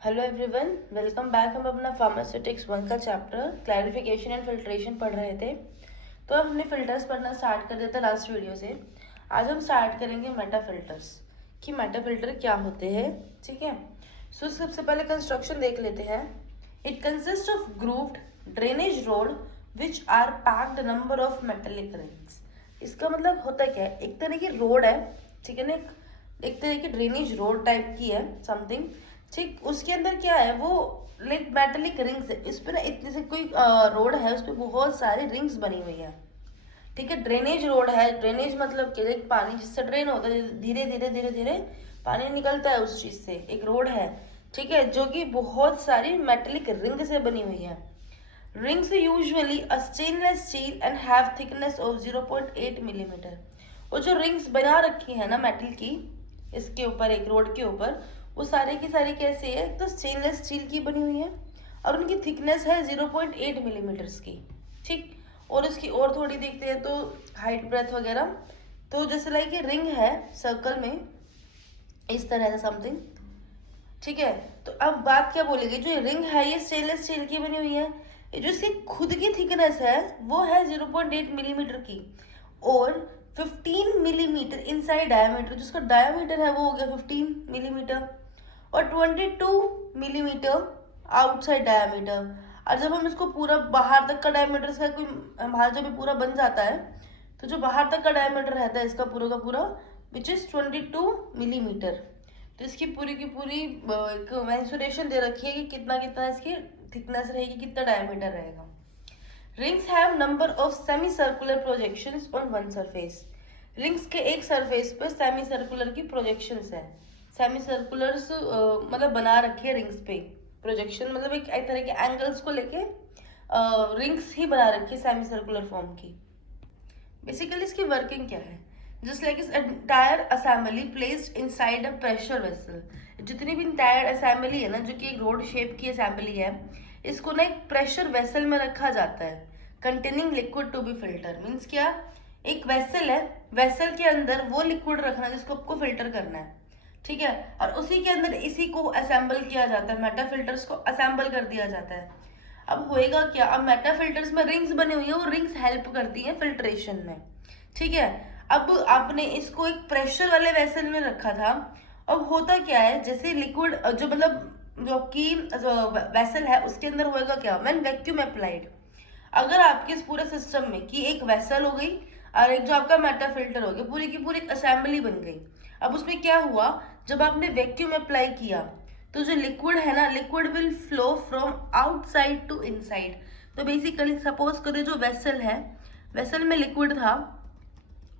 Hello everyone, welcome back. हम अपना pharmaceutics 1 का चैप्टर क्लैरिफिकेशन एंड फिल्ट्रेशन पढ़ रहे थे। तो हमने फिल्टर्स पढ़ना स्टार्ट कर दिया था लास्ट वीडियो से। आज हम स्टार्ट करेंगे मेटा फिल्टर्स कि मेटा फिल्टर क्या होते हैं। ठीक है, सो सबसे पहले कंस्ट्रक्शन देख लेते हैं। It consist of grooved drainage rod which are packed number of metallic rings. इसका मतलब होता क्या है, एक तरह की रोड है, ठीक है ना, एक तरह की ड्रेनेज रोड टाइप की है समथिंग। ठीक, उसके अंदर क्या है, वो लाइक मेटेलिक रिंग्स है। इस पे ना इतनी से कोई रोड है, उस पर बहुत सारी रिंग्स बनी हुई है। ठीक है, ड्रेनेज रोड है। ड्रेनेज मतलब कि लाइक पानी जिससे ड्रेन होता है, धीरे धीरे धीरे धीरे पानी निकलता है उस चीज से, एक रोड है। ठीक है, जो कि बहुत सारी मेटेलिक रिंग से बनी हुई है। Rings usually a stainless steel and have thickness of 0.8 millimetre. वो जो रिंग्स बना रखी है ना मेटल की, इसके ऊपर एक रोड के ऊपर, वो सारे की सारी कैसे है, तो स्टेनलेस स्टील की बनी हुई है और उनकी थिकनेस है 0.8 मिलीमीटर्स की। ठीक, और उसकी और थोड़ी देखते हैं तो हाइट ब्रेथ वगैरह, तो जैसे लाइक ये रिंग है सर्कल में इस तरह से समथिंग। ठीक है, तो अब बात क्या बोलेगी, जो रिंग है ये स्टेनलेस स्टील की बनी हुई है। ये जो इसकी खुद की थिकनेस है वो है 0.8 मिलीमीटर की, और 15 मिलीमीटर इनसाइड डायमीटर, जिसका डायमीटर है वो हो गया 15 मिलीमीटर, और 22 मिलीमीटर आउटसाइड डायमीटर। और जब हम इसको पूरा बाहर तक का डायमीटर इसका कोई बाहर जब पूरा बन जाता है, तो जो बाहर तक का डायमीटर रहता है इसका पूरा का पूरा विच इज 22 मिलीमीटर। तो इसकी पूरी की पूरी एक मेंसुरेशन दे रखी है कि कितना कितना इसकी थिकनेस रहेगी, कितना डायमीटर रहेगा। Rings have number of semi circular projections on one surface. Rings के एक सरफेस पे सेमी सर्कुलर की प्रोजेक्शंस है। सेमी सर्कुलर्स मतलब बना रखी है रिंग्स पे। प्रोजेक्शन मतलब एक तरह के एंगल्स को लेके रिंग्स ही बना रखी है सेमी सर्कुलर फॉर्म की। बेसिकली इसकी वर्किंग क्या है, जस्ट लाइक इस entire assembly placed inside a pressure vessel. जितनी भी इंटायर असेंबली है ना, जो कि एक रोड शेप की असेंबली है, इसको ना एक प्रेशर वेसल में रखा जाता है containing liquid to be filter. Means क्या, एक वेसल है, वेसल के अंदर वो लिक्विड रखना है जिसको आपको फिल्टर करना है। ठीक है, और उसी के अंदर इसी को असेंबल किया जाता है, मेटा फिल्टर्स को असेंबल कर दिया जाता है। अब होएगा क्या, अब मेटा फिल्टर्स में रिंग्स बने हुई है, वो रिंग्स हेल्प करती हैं फिल्ट्रेशन में। ठीक है, अब आपने इसको एक प्रेशर वाले वेसल में रखा था। अब होता क्या है, जैसे लिक्विड जो मतलब जो की वेसल है उसके अंदर होएगा क्या, व्हेन वैक्यूम अप्लाइड। अगर आपके इस पूरे सिस्टम में कि एक वेसल हो गई और एक जो आपका मेटा फिल्टर हो गया, पूरी की पूरी असेंबली बन गई। अब उसमें क्या हुआ, जब आपने वैक्यूम अप्लाई किया तो जो लिक्विड है ना, liquid will flow from outside to inside. तो बेसिकली सपोज करो जो वेसल है, वेसल में लिक्विड था,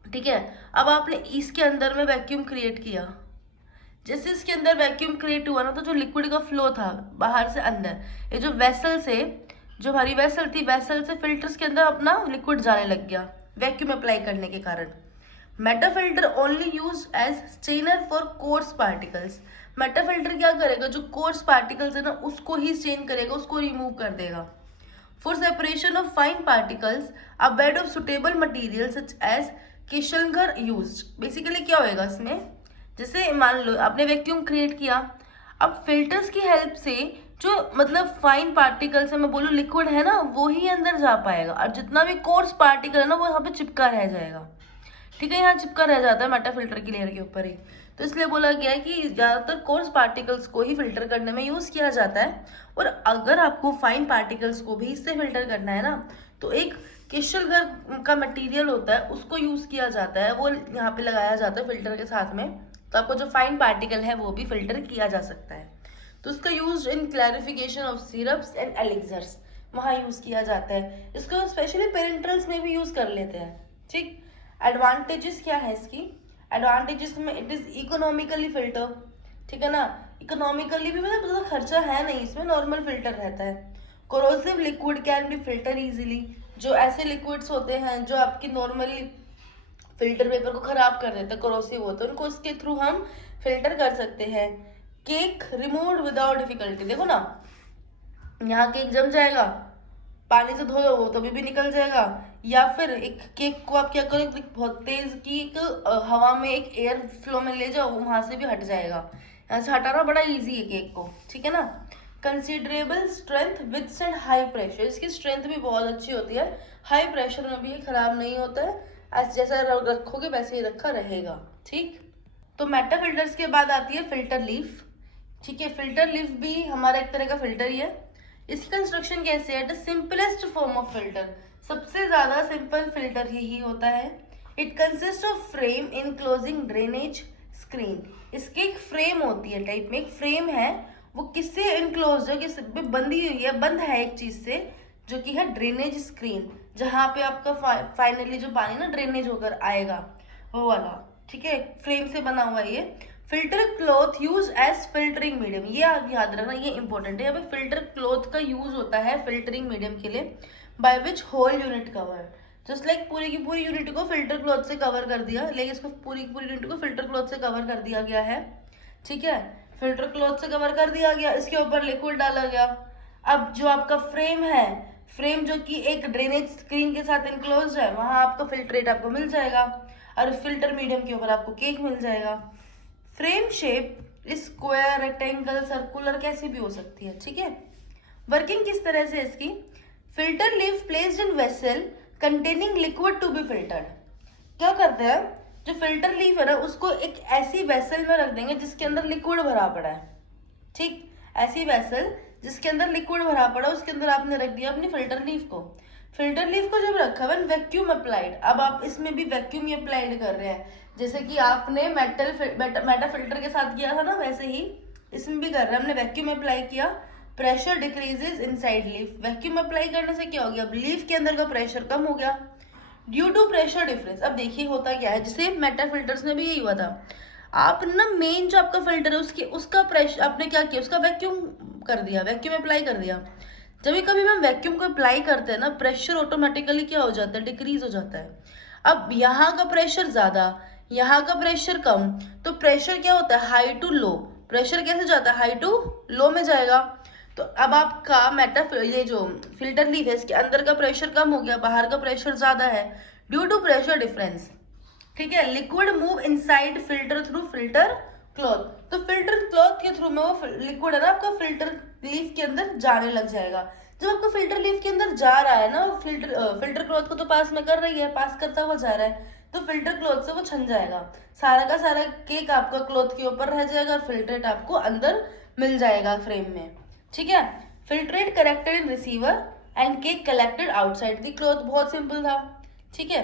ठीक है, अब आपने इसके अंदर में वैक्यूम क्रिएट किया। जैसे इसके अंदर वैक्यूम क्रिएट हुआ ना, तो जो लिक्विड का फ्लो था बाहर से अंदर, ये जो वेसल से, जो हमारी वेसल थी, वेसल से फिल्टर्स के अंदर अपना लिक्विड जाने लग गया वैक्यूम अप्लाई करने के कारण। Meta filter only use as strainer for coarse particles. Meta filter क्या करेगा, जो कोर्स पार्टिकल्स है ना उसको ही स्टेन करेगा, उसको रिमूव कर देगा। For separation of fine particles a bed of suitable material such as kieselguhr use. Basically क्या होएगा इसमें, जैसे मान लो आपने वैक्यूम क्रिएट किया, अब फिल्टर्स की हेल्प से जो मतलब फाइन पार्टिकल्स है, मैं बोलूँ लिक्विड है ना, वो ही अंदर जा पाएगा, और जितना भी कोर्स पार्टिकल है ना वो यहाँ पे चिपका रह जाएगा। ठीक है, यहाँ चिपका रह जाता है मेटा फिल्टर की लेयर के ऊपर ही। तो इसलिए बोला गया है कि ज़्यादातर कोर्स पार्टिकल्स को ही फिल्टर करने में यूज़ किया जाता है, और अगर आपको फाइन पार्टिकल्स को भी इससे फिल्टर करना है ना, तो एक किशलगर का मटेरियल होता है उसको यूज़ किया जाता है, वो यहाँ पे लगाया जाता है फिल्टर के साथ में। तो आपको जो फाइन पार्टिकल है वो भी फिल्टर किया जा सकता है। तो इसका use in clarification of syrups and elixirs, वहाँ यूज़ किया जाता है। इसको स्पेशली पेरेंटल्स में भी यूज़ कर लेते हैं। ठीक, एडवांटेजेस क्या है इसकी, एडवांटेजेस में इट इज इकोनॉमिकली फिल्टर। ठीक है ना, इकोनॉमिकली भी मतलब ज़्यादा खर्चा है नहीं इसमें, नॉर्मल फिल्टर रहता है। Corrosive liquid can be filter easily. जो ऐसे लिक्विड्स होते हैं जो आपकी नॉर्मली फिल्टर पेपर को खराब कर देते हैं, कोरोसिव होते हैं, उनको इसके थ्रू हम फिल्टर कर सकते हैं। केक रिमूव्ड विदाउट डिफिकल्टी, देखो ना, यहाँ केक जम जाएगा, पानी से धो दो तभी भी निकल जाएगा। या फिर एक केक को आप क्या करो, बहुत तेज की एक हवा में एक एयर फ्लो में ले जाओ, वहां से भी हट जाएगा। ऐसे हटाना बड़ा इजी है केक को, ठीक है ना। Considerable strength withstand high pressure, इसकी स्ट्रेंथ भी बहुत अच्छी होती है, हाई प्रेशर में भी ये खराब नहीं होता है, ऐसे जैसा रखोगे वैसे ही रखा रहेगा, ठीक। तो मेटा फिल्टर्स के बाद आती है फिल्टर लीफ, ठीक है। फिल्टर लीफ भी हमारा एक तरह का फिल्टर ही है। इसकी कंस्ट्रक्शन कैसे है? The simplest form of filter, सबसे ज्यादा सिंपल फिल्टर ही होता है। It consist of frame enclosing drainage screen, इसकी एक फ्रेम होती है, टाइप में एक फ्रेम है, वो किससे इनक्लोज है, किस बंधी हुई है, बंद है एक चीज से, जो कि है ड्रेनेज स्क्रीन, जहां पे आपका फाइनली जो पानी ना ड्रेनेज होकर आएगा वो वाला, ठीक है। फ्रेम से बना हुआ है ये। Filter cloth use as filtering medium, ये आप याद रखना, ये इंपॉर्टेंट है। यहाँ पे फिल्टर क्लॉथ का यूज होता है फिल्टरिंग मीडियम के लिए, by which whole unit cover, just like पूरी की पूरी यूनिट को फिल्टर क्लॉथ से कवर कर दिया, लेकिन इसको पूरी की पूरी यूनिट को फिल्टर क्लॉथ से कवर कर दिया गया है, ठीक है। फिल्टर क्लॉथ से कवर कर दिया गया, इसके ऊपर लिक्विड डाला गया। अब जो आपका फ्रेम है, फ्रेम जो कि एक ड्रेनेज स्क्रीन के साथ इनक्लोज है, वहां आपका फिल्ट्रेट आपको मिल जाएगा, और फिल्टर मीडियम के ऊपर आपको केक मिल जाएगा। Frame shape square, rectangle, circular कैसी भी हो सकती है, ठीक है। वर्किंग किस तरह से इसकी? Filter leaf placed in vessel containing liquid to be filtered, क्या करते हैं, जो फिल्टर लीफ है ना उसको एक ऐसी वेसल में रख देंगे जिसके अंदर लिक्विड भरा पड़ा है, ठीक। ऐसी वेसल जिसके अंदर लिक्विड भरा पड़ा है, उसके अंदर आपने रख दिया अपनी फिल्टर लीफ को। फिल्टर लीफ को जब रखा हुआ वैक्यूम अप्लाइड, अब आप इसमें भी वैक्यूम ही अप्लाइड कर रहे हैं, जैसे कि आपने मेटा फिल्टर के साथ किया था ना, वैसे ही इसमें भी कर रहे हैं, हमने वैक्यूम अप्लाई किया, pressure decreases inside leaf. Vacuum apply करने से क्या हो गया, अब लीफ के अंदर का प्रेशर कम हो गया ड्यू टू प्रेशर डिफरेंस। अब देखिए होता क्या है, जैसे मेटा फिल्टर्स में भी यही हुआ था, आप ना मेन जो आपका फिल्टर है उसका प्रेशर आपने क्या किया, उसका वैक्यूम कर दिया, वैक्यूम अप्लाई कर दिया। जब भी कभी हम वैक्यूम को अप्लाई करते हैं ना, प्रेशर ऑटोमेटिकली क्या हो जाता है, डिक्रीज हो जाता है। अब यहाँ का प्रेशर ज्यादा, यहाँ का प्रेशर कम, तो प्रेशर क्या होता है, हाई टू लो। प्रेशर कैसे जाता है, हाई टू लो में जाएगा। तो अब आपका ये जो फिल्टर लीफ है इसके अंदर का प्रेशर कम हो गया, बाहर का प्रेशर ज्यादा है ड्यू टू प्रेशर डिफरेंस, ठीक है। Liquid move inside filter through filter cloth, तो फिल्टर क्लॉथ के थ्रू में वो लिक्विड है ना आपका फिल्टर लीफ के अंदर जाने लग जाएगा। जब आपका फिल्टर लीफ के अंदर जा रहा है ना, फिल्टर क्लॉथ को तो पास में कर रही है, पास करता हुआ जा रहा है, तो फिल्टर क्लॉथ से वो छन जाएगा, सारा का सारा केक आपका क्लॉथ के ऊपर रह जाएगा, और फिल्ट्रेट आपको अंदर मिल जाएगा फ्रेम में, ठीक है। Filtrate collected in receiver and cake collected outside the cloth, बहुत सिंपल था, ठीक है।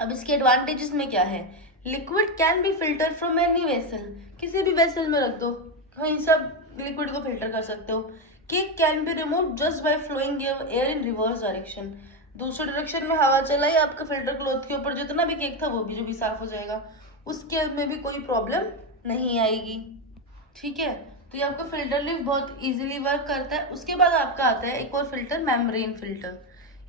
अब इसके एडवांटेजेस में क्या है, liquid can be filter from any vessel, किसी भी वेसल में रख दो, कहीं सब लिक्विड को फिल्टर कर सकते हो। Cake can be remove just by flowing air in reverse direction, दूसरे डायरेक्शन में हवा चलाई आपका फिल्टर क्लॉथ के ऊपर जितना भी केक था वो भी जो भी साफ हो जाएगा, उसके में भी कोई प्रॉब्लम नहीं आएगी, ठीक है। तो ये आपका फिल्टर लीफ बहुत इजीली वर्क करता है। उसके बाद आपका आता है एक और फिल्टर, मेम्ब्रेन फिल्टर,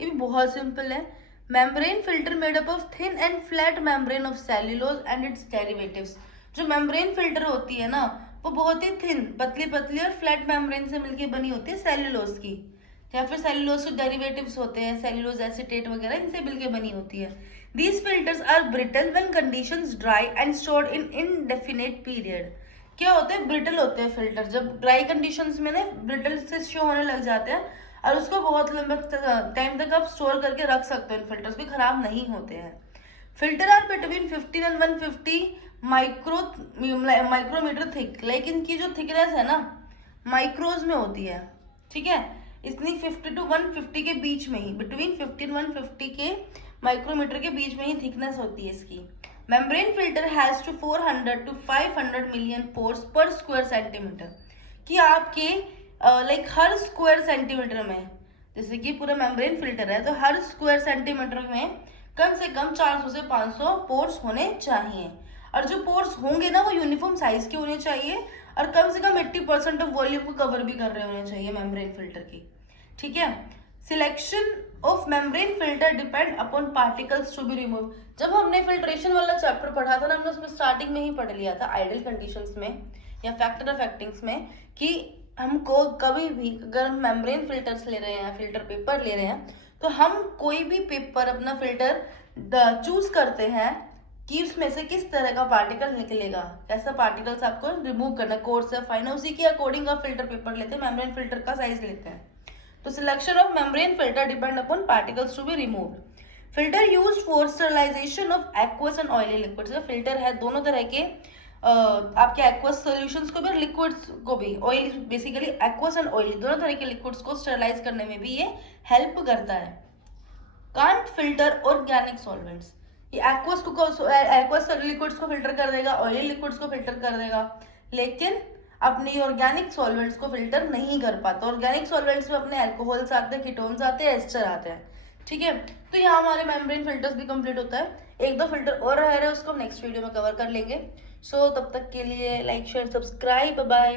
ये भी बहुत सिंपल है। Membrane filter made up of thin and flat membrane of cellulose and it's derivatives, जो मेम्ब्रेन फिल्टर होती है ना वो बहुत ही थिन, पतली पतली और फ्लैट मेम्ब्रेन से मिलकर बनी होती है, सेल्यूलोज की, या फिर सेल्यूलोज के डेरिवेटिव्स होते हैं, सेल्यूलोज एसीटेट वगैरह, इनसे मिलकर बनी होती है। These filters are brittle when conditions dry and stored in indefinite period, क्या होते हैं, ब्रिटल होते हैं फिल्टर, जब ड्राई कंडीशंस में ना ब्रिटल से शो होने लग जाते हैं, और उसको बहुत लंबे टाइम तक आप स्टोर करके रख सकते हो, इन फिल्टर्स भी खराब नहीं होते हैं। Filter are between 15 and 150 micrometer thick, लेकिन इनकी जो थिकनेस है ना माइक्रोज में होती है, ठीक है। इतनी 50 to 150 के बीच में ही, बिटवीन 15 150 के माइक्रोमीटर के बीच में ही थिकनेस होती है इसकी। Membrane filter has to 400 to 500 million pores per square centimeter, कि आपके लाइक हर स्क्वायर सेंटीमीटर में, जैसे कि पूरा मेम्ब्रेन फिल्टर है तो हर स्क्वायर सेंटीमीटर में कम से कम 400 से 500 पोर्स होने चाहिए, और जो पोर्स होंगे ना वो यूनिफॉर्म साइज के होने चाहिए, और कम से कम 80% ऑफ वॉल्यूम को कवर भी कर रहे होने चाहिए मेम्ब्रेन फिल्टर की, ठीक है। Selection of membrane filter depend upon particles to be remove, जब हमने फिल्ट्रेशन वाला चैप्टर पढ़ा था ना, हमने उसमें स्टार्टिंग में ही पढ़ लिया था आइडियल कंडीशंस में या फैक्टर ऑफ एक्टिंग्स में, कि हमको कभी भी अगर हम मेम्ब्रेन फिल्टर्स ले रहे हैं, फिल्टर पेपर ले रहे हैं, तो हम कोई भी पेपर अपना फिल्टर चूज करते हैं कि उसमें से किस तरह का पार्टिकल निकलेगा, कैसा पार्टिकल्स आपको रिमूव करना, कोर्स या फाइन, उसी के अकॉर्डिंग आप फिल्टर पेपर लेते हैं, मेम्ब्रेन फिल्टर का साइज लेते हैं। तो selection of membrane filter depend upon particles to be removed. Filter used for sterilization of aqueous and oily liquids. Filter है दोनों तरह के, आपके एक्वस सॉल्यूशंस को भी और लिक्विड्स को भी, oil basically aqueous and oily दोनों तरह के लिक्विड्स को स्टरलाइज करने में भी ये हेल्प करता है। कांट फिल्टर ऑर्गेनिक सॉल्वेंट्स, ये एक्वस लिक्विड्स को फिल्टर कर देगा, ऑयली लिक्विड्स को फिल्टर कर देगा, लेकिन अपनी ऑर्गेनिक सॉल्वेंट्स को फिल्टर नहीं कर पाता। ऑर्गेनिक सॉल्वेंट्स में अपने अल्कोहल्स आते हैं, कीटोन्स आते हैं, एस्टर आते हैं, ठीक है। तो यहाँ हमारे मेम्ब्रेन फिल्टर्स भी कंप्लीट होता है। एक दो फिल्टर और रह रहे हैं, उसको हम नेक्स्ट वीडियो में कवर कर लेंगे। सो तब तक के लिए लाइक शेयर सब्सक्राइब, बाय।